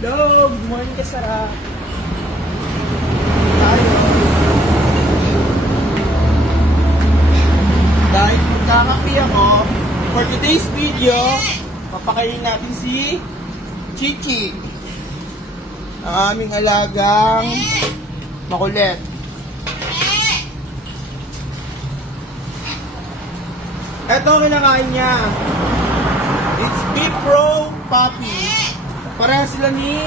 Hello, good morning ka, Sarah. Tayo. Dahil magkakapi ako, for today's video, papakain natin si Chichi. Ang aming alagang makulit. Ito kinakain niya. It's Beef Pro Puppy. Pareha sila ni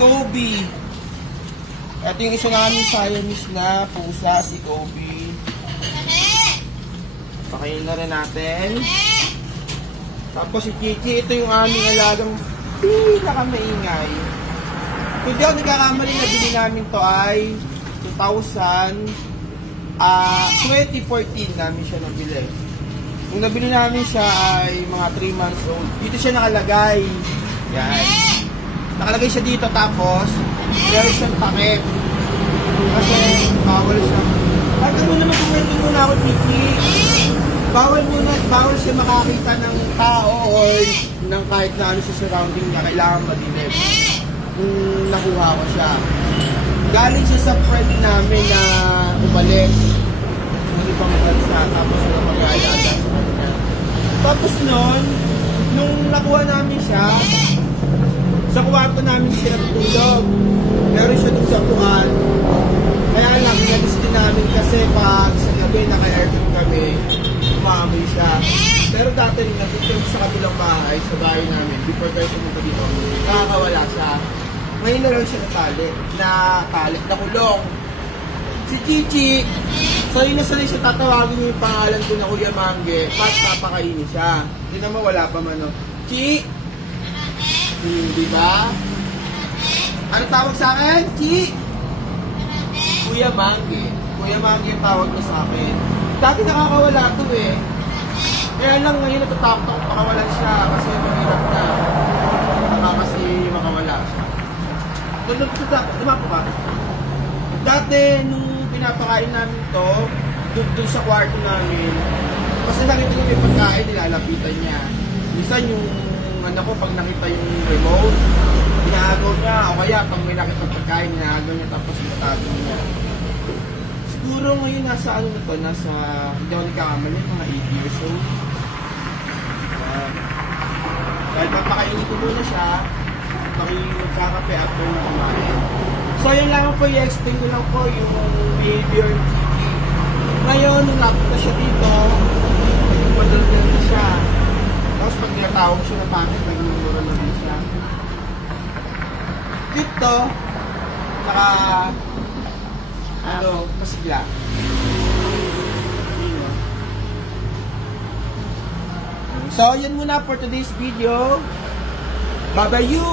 Kobe. Ito yung isa namin Siamese na pusa, si Kobe. Pakain na rin natin. Tapos si Chichi, ito yung aming alagang pinakamaingay. Kung di ako nagkakamali, nabili namin to ay 2014 namin siya nabili. Nung nabili namin siya ay mga 3 months old. Dito siya nakalagay. Yan. Nakalagay siya dito tapos meron siyang takip. Kasi bawal siya. Ay, gano'n naman kumento muna ako, Chichi. Bawal siya makakita ng tao or ng kahit na ano sa surrounding niya. Kailangan madilim. Nakuha ko siya. Galing siya sa friend namin na umalis. Ng ibang bansa. Tapos na mag-aalaga sa kanya. Tapos nun, nung nakuha namin siya, sa kwarto namin siya natulog. Meron siya dun sa kuhan. Kaya lang, inalis din namin kasi pag sa gabi naka-aircon kami, umaamoy siya. Pero dati rin natutulog sa kabilang bahay, sa bahay namin, before tayo pumunta dito, nakakawala siya. Ngayon na lang siya nakulong. Si Chichi, so yun na siya tatawagin niyo yung pangalan ko na Kuya Mangge, pat papakainin siya. Hindi naman wala pa man, no? Chi! Di ba? Ano tawag sa akin? Chi! Kuya Mangge. Kuya Mangge yung tawag niya sa akin. Dati nakakawala to eh. Kaya lang ngayon natatakot ako makawalan siya kasi mahirap na. Kasi makawala siya. Dumapo ka. Dati nung pinapakain namin to, doon sa kwarto namin, kasi nakita ko may pagkain, nilalapitan niya. Minsan yung anak ko, pag nakita yung remote, inaagaw niya, o kaya pag may nakita pagkain, inaagaw niya tapos inatago niya. Siguro ngayon nasa ano na to, nasa, hindi ako nagkakamali, mga 8 years old. Dahil papakainin ko muna siya, magkakape after na kumain. So yun lang po, i-explain ko lang po yung behavior ng Chichi. Ngayon, nung napunta siya dito, nagpadaldal na siya. Tapos pag tinatawag siya na pangit, nagmumura na rin siya. Dito, saka, masigla. So, yun muna for today's video. Bye-bye you!